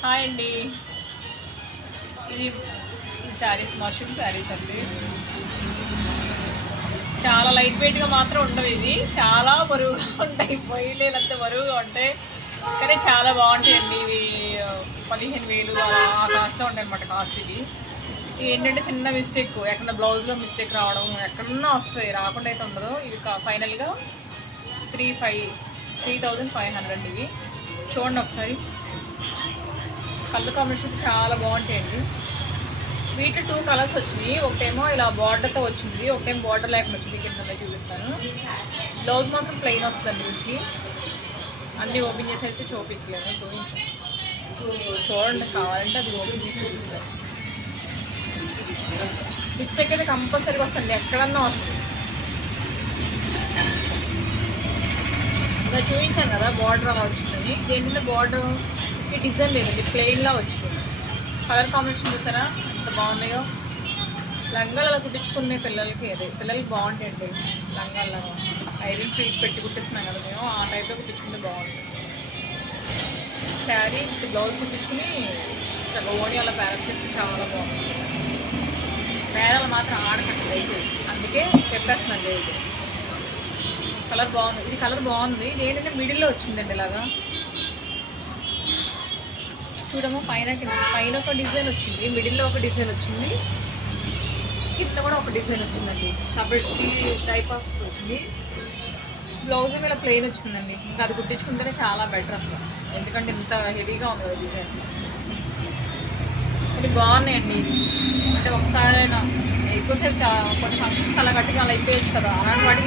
Hi అండి. ఇది ఈ శారీస్ మష్రూమ్ శారీస్ అండి. చాలా లైట్ వెయిట్గా మాత్రం ఉండవు. ఇవి చాలా బరువుగా ఉంటాయి, పోయలేనంత బరువుగా ఉంటాయి, కానీ చాలా బాగుంటాయండి. ఇవి 15,000 అలా ఆ కాస్ట్లో ఉంటాయి అన్నమాట. కాస్ట్ ఇవి ఏంటంటే చిన్న మిస్టేక్, ఎక్కడ బ్లౌజ్లో మిస్టేక్ రావడం ఎక్కడన్నా వస్తాయి, రాకుండా అయితే ఉండదు. ఇవి ఫైనల్గా 3,500 ఇవి. చూడండి ఒకసారి, కలర్ కాంబినేషన్ చాలా బాగుంటాయండి. వీటి 2 కలర్స్ వచ్చినాయి. ఒకటేమో ఇలా బార్డర్తో వచ్చింది, ఒకటేమో బార్డర్ లేకుండా వచ్చింది. కింద చూపిస్తాను. బ్లౌజ్ మాత్రం ప్లెయిన్ వస్తుంది వీటికి. అన్నీ ఓపెన్ చేసి అయితే చూపించలేము, చూడండి. కావాలంటే అది ఓపెన్ చేసి చూపిస్తాను. మిస్టేక్ అయితే కంపల్సరీగా వస్తుంది, ఎక్కడన్నా వస్తుంది. ఇలా చూపించాను కదా బార్డర్ అలా వచ్చిందని. ఏంటంటే బార్డర్ ఈ డిజైన్ లేదండి, ప్లెయిన్లా వచ్చింది. కలర్ కాంబినేషన్ చూసారా ఎంత బాగున్నాయో. లంగాలు అలా కుట్టించుకునే పిల్లలకి బాగుంటాయండి. లంగాలు ఐరన్ ఫీల్స్ పెట్టి కుట్టిస్తున్నాం కదా మేము, ఆ టైప్లో కుట్టించుకుంటే బాగుంటుంది. శారీ బ్లౌజ్ కుట్టించుకుని ఓణి అలా ప్యారెట్ చేస్తే చాలా బాగుంటుంది. పేరాలు మాత్రం ఆడకండి దయచేసి, అందుకే చెప్పేస్తున్నాను లేదు. కలర్ బాగుంది, ఇది కలర్ బాగుంది. ఇది ఏంటంటే మిడిల్లో వచ్చిందండి ఇలాగా. చూడమో పైన ఒక డిజైన్ వచ్చింది, మిడిల్లో ఒక డిజైన్ వచ్చింది, కింద కూడా ఒక డిజైన్ వచ్చిందండి. సపరేట్ ఈ టైప్ ఆఫ్ వచ్చింది. బ్లౌజ్ మీద ప్లెయిన్ వచ్చిందండి. ఇంకా అది కుట్టించుకుంటేనే చాలా బెటర్ అసలు, ఎందుకంటే ఇంత హెవీగా ఉంది కదా డిజైన్. ఇది బాగున్నాయండి. అంటే ఒకసారి ఎక్కువసేపు కొన్ని ఫంక్షన్స్ అలా కట్టి అలా అయిపోయచ్చు కదా, అలాంటి వాటికి